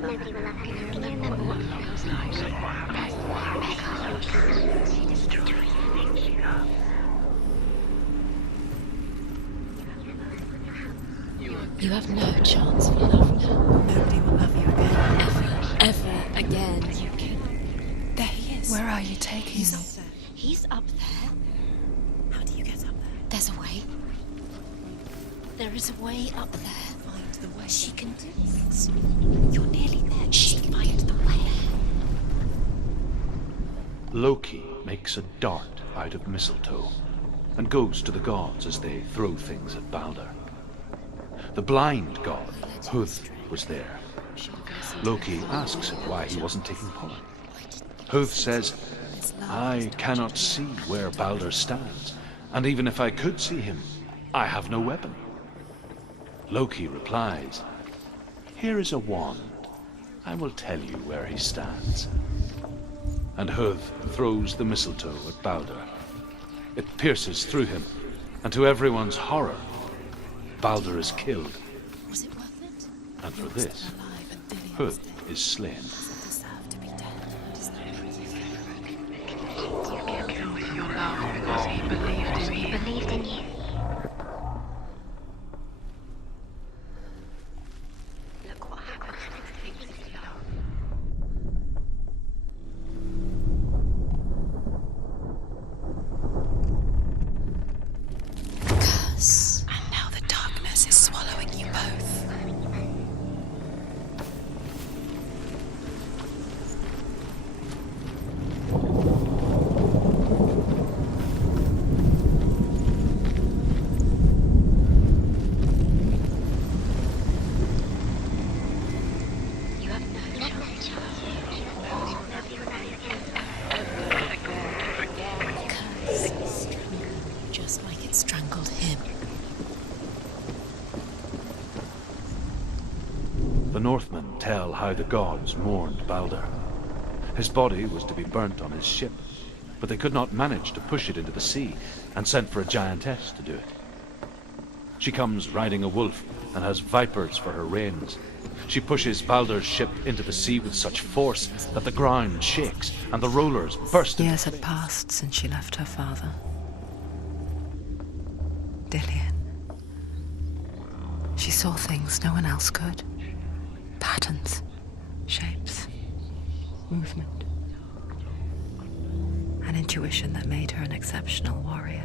Nobody will love him. Can you remember what feels like? You have no chance for love now. Nobody will love you again. Ever again. There he is. Where are you taking He's me? up there. He's up there. How do you get up there? There's a way. There is a way up there. Find the way. She can do it. You're nearly there. She can find the way. Loki makes a dart out of mistletoe and goes to the gods as they throw things at Balder. The blind god, Huth, was there. Loki asks him why he wasn't taking part. Huth says, "I cannot see where Balder stands, and even if I could see him, I have no weapon." Loki replies, "Here is a wand. I will tell you where he stands." And Huth throws the mistletoe at Balder. It pierces through him, and to everyone's horror, Balder is killed. Was it worth it? And for this, Huth is slain. You killed with your love because he believed in you. He believed in you. Look what happened. Curse. And now the darkness is swallowing you both. You have no chance. Nobody will love you again. Curse. Strangled, just like it strangled him. The Northmen tell how the gods mourned Balder. His body was to be burnt on his ship, but they could not manage to push it into the sea, and sent for a giantess to do it. She comes riding a wolf and has vipers for her reins. She pushes Balder's ship into the sea with such force that the ground shakes and the rollers burst into Years had passed since she left her father. Dillian. She saw things no one else could. Patterns, shapes, movement. An intuition that made her an exceptional warrior.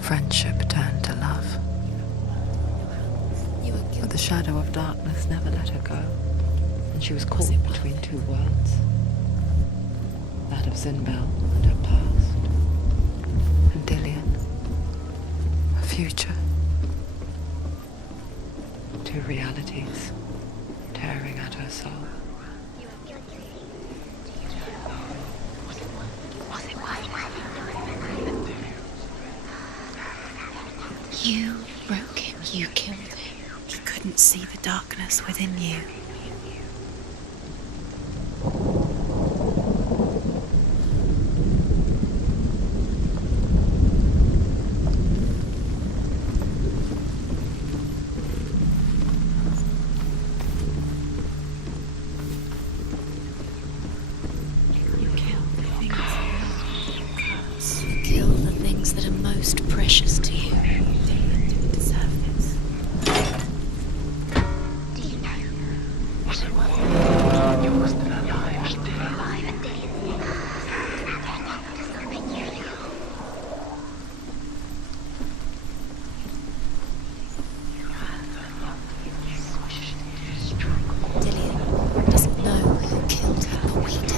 Friendship turned to love. You were But killed. the shadow of darkness never let her go, and she was caught between two worlds. That of Zinbel and her past, and Dillian, her future. Two realities tearing at her soul. You broke him. You killed him. He couldn't see the darkness within you. You kill the things that are most precious to you. Didn't deserve this. Do you know? Was it worth it? You were still alive, still Alive and dead. Something you feel. Dillian doesn't know who killed her, but we do.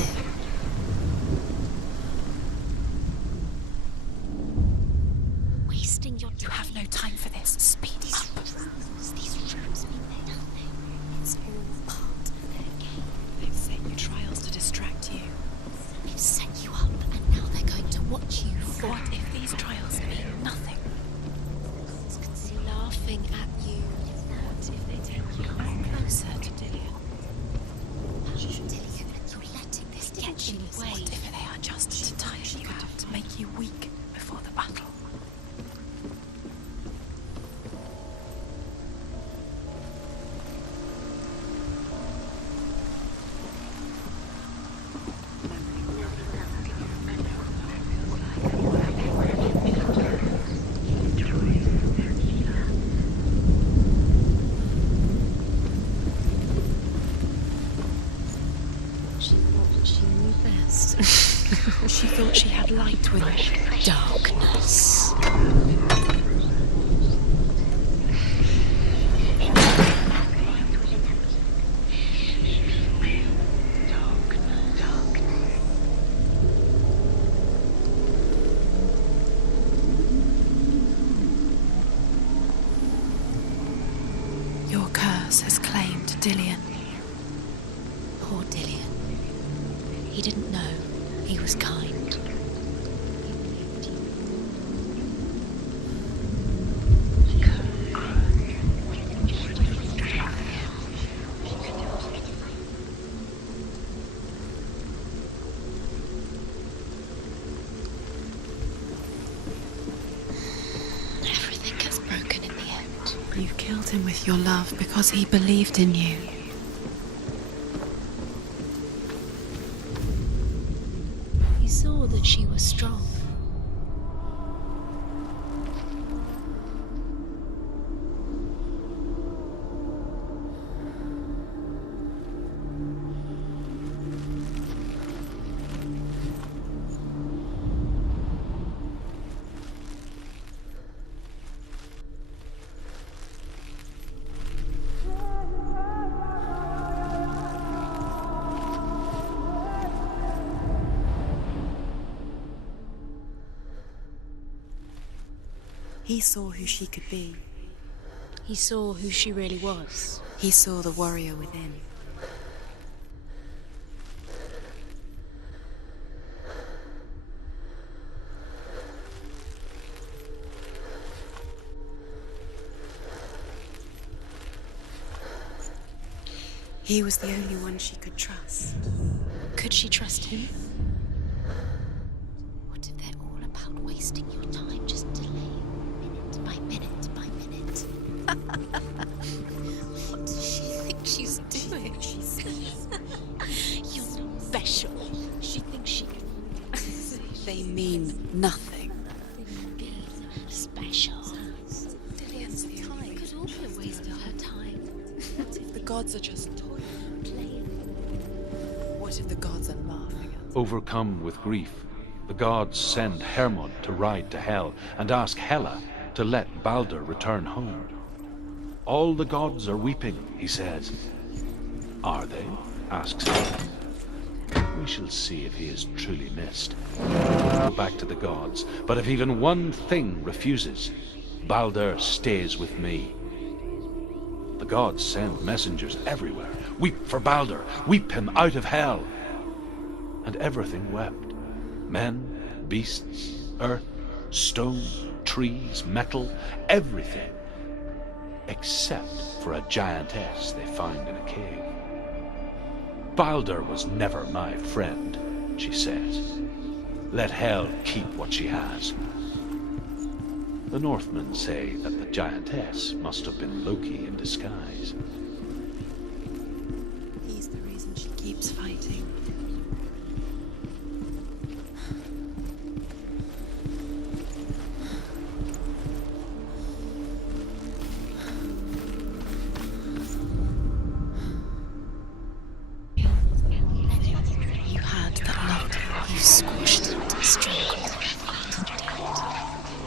Wasting your You have no time. time for this. Speed up. These rooms mean nothing. It's all part of their game. They've set you trials to distract you. They've set you up, and now they're going to watch you fall. What if these trials mean nothing? Laughing at you. What if they take you closer to Dillian? Dillian, you're letting this get you away. What if they are just to tire you out, to make you weak before the battle? filled with darkness. Your curse has claimed Dillian. Poor Dillian. He didn't know. He was kind. He believed you. Everything gets broken in the end. You killed him with your love because he believed in you. He saw that she was strong. He saw who she could be. He saw who she really was. He saw the warrior within. He was the only one she could trust. Could she trust him? What if they're all about wasting your time, just delaying minute by minute by minute? What does she think she's doing? You're special. She thinks she can. They mean nothing. They mean special. Dillian's the time. Could all be a waste of her time. What if the gods are just toying? What if the gods are laughing at us? Overcome with grief, the gods send Hermod to ride to Hell and ask Hela to let Balder return home. All the gods are weeping, he says. Are they? Asks Hela. We shall see if he is truly missed. Go back to the gods, but if even one thing refuses, Balder stays with me. The gods send messengers everywhere. Weep for Balder, weep him out of Hell. And everything wept. Men, beasts, earth, stone, trees, metal, everything. Except for a giantess they find in a cave. Balder was never my friend, she says. Let Hel keep what she has. The Northmen say that the giantess must have been Loki in disguise. He's the reason she keeps fighting. You had that loved him. You squashed it, strangled it.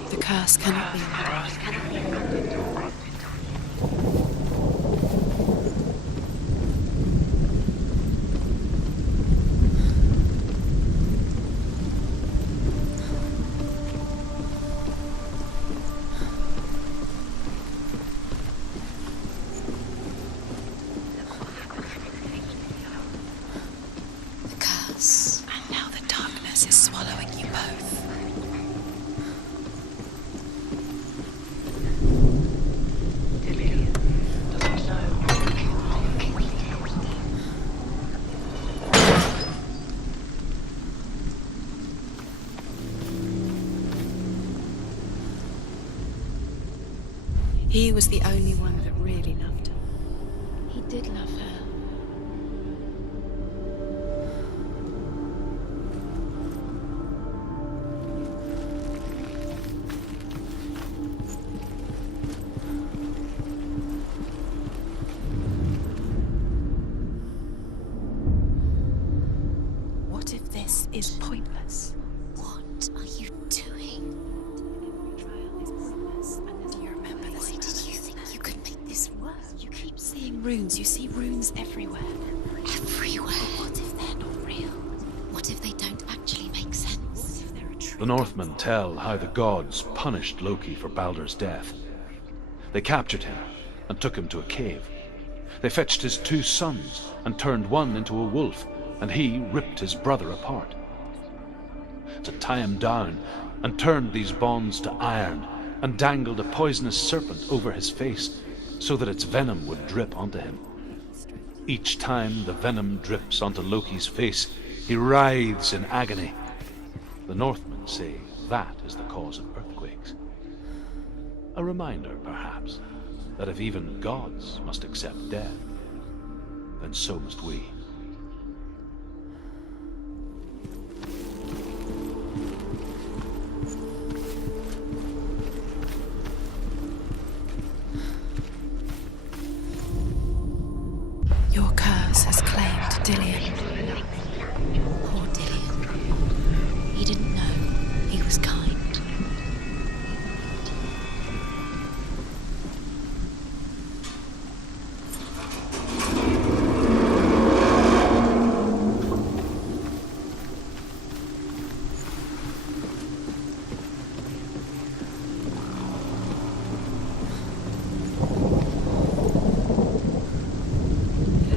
The curse cannot be undone. The curse, and now the darkness is swallowing you both. He was the only one that really loved her. He did love her. What if this is pointless? What are you runes. You see runes everywhere. Everywhere. What if they're not real? What if they don't actually make sense? The Northmen tell how the gods punished Loki for Baldur's death. They captured him and took him to a cave. They fetched his 2 sons and turned one into a wolf, and he ripped his brother apart. To tie him down and turned these bonds to iron and dangled a poisonous serpent over his face so that its venom would drip onto him. Each time the venom drips onto Loki's face, he writhes in agony. The Northmen say that is the cause of earthquakes. A reminder, perhaps, that if even gods must accept death, then so must we. Your curse has claimed Dillion. Poor Dillion. He didn't know he was kind.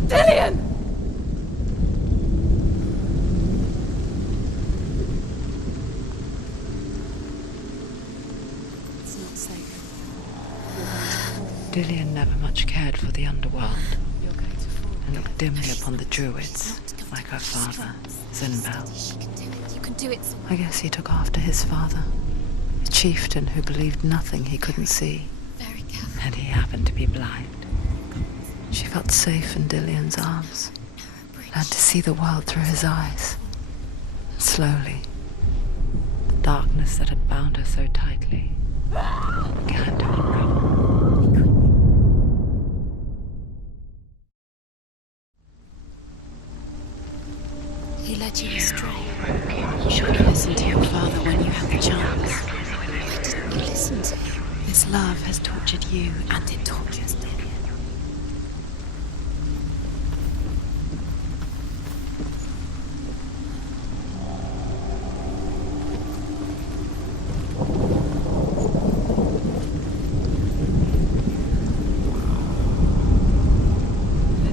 Dillion! It's not safe. Dillion never much cared for the underworld You're going to fall. and looked dimly upon the druids, like her father, Zinbel. You can do it. You can do it. I guess he took after his father, a chieftain who believed nothing he couldn't see, Very careful. and he happened to be blind. She felt safe in Dillion's arms, learned to see the world through his eyes. And slowly, the darkness that had bound her so tightly began to unravel. He led you astray. You should have listened to your father when you had the chance. Why didn't you listen to me? This love has tortured you, and it tortures Dillion.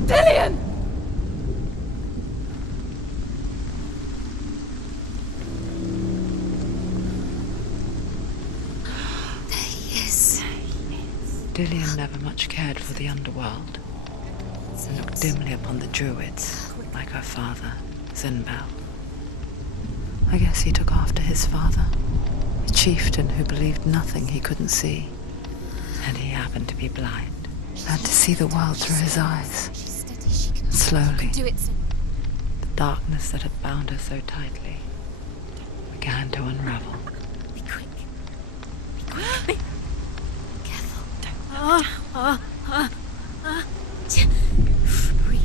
Dillion! There he is. Dillion never much cared for the underworld and looked dimly upon the druids, like her father, Zinbel. I guess he took after his father, a chieftain who believed nothing he couldn't see, and he happened to be blind. Learned to see the world through his eyes. She's steady. She can Slowly, do it. the darkness that had bound her so tightly began to unravel. Be quick. Be quick. Careful. Breathe.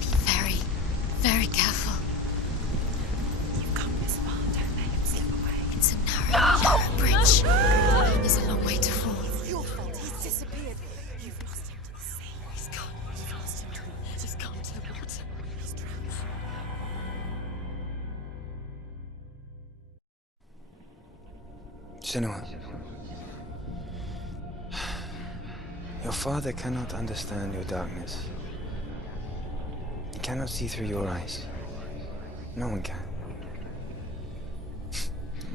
Be very, very careful. You've come this far, don't let him slip away. It's a narrow bridge. There's a long way to fall. Your fault. He's disappeared. You've lost him to the sea. He's gone. You've lost him to the... He's gone to the water. He's drowned. Senua, your father cannot understand your darkness. He cannot see through your eyes. No one can.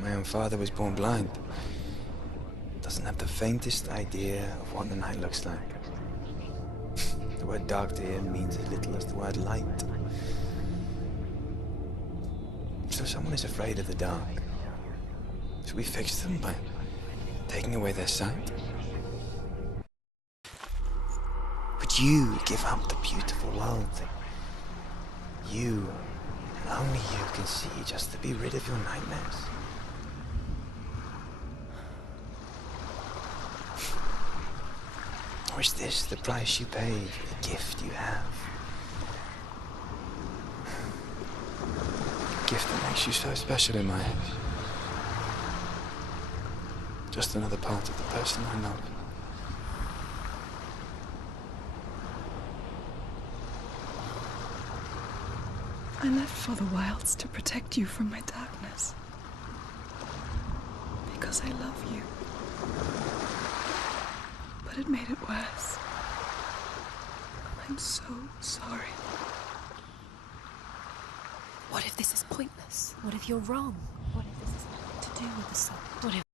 My own father was born blind. Doesn't have the faintest idea of what the night looks like. The word dark to him means as little as the word light. So someone is afraid of the dark. Should we fix them by taking away their sight? Would you give up the beautiful world that you, and only you, can see just to be rid of your nightmares? Or is this the price you pay for the gift you have? A gift that makes you so special in my eyes. Just another part of the person I love. I left for the wilds to protect you from my darkness. Because I love you. But it made it worse. I'm so sorry. What if this is pointless? What if you're wrong? What if this is nothing to do with the sun? What if